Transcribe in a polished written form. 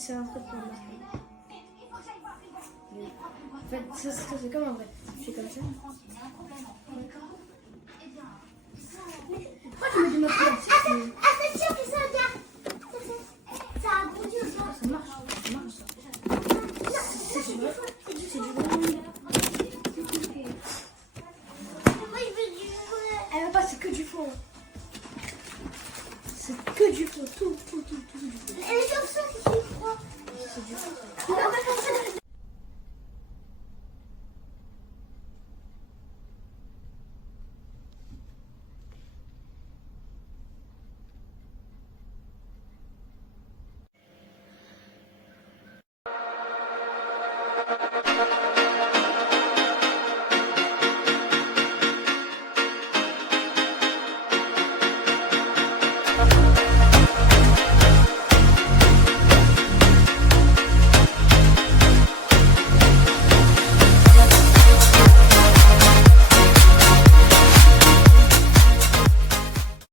c'est un truc pour le marquer. En fait, ça c'est comme en vrai. C'est comme ça. Pourquoi tu mets du marqueur?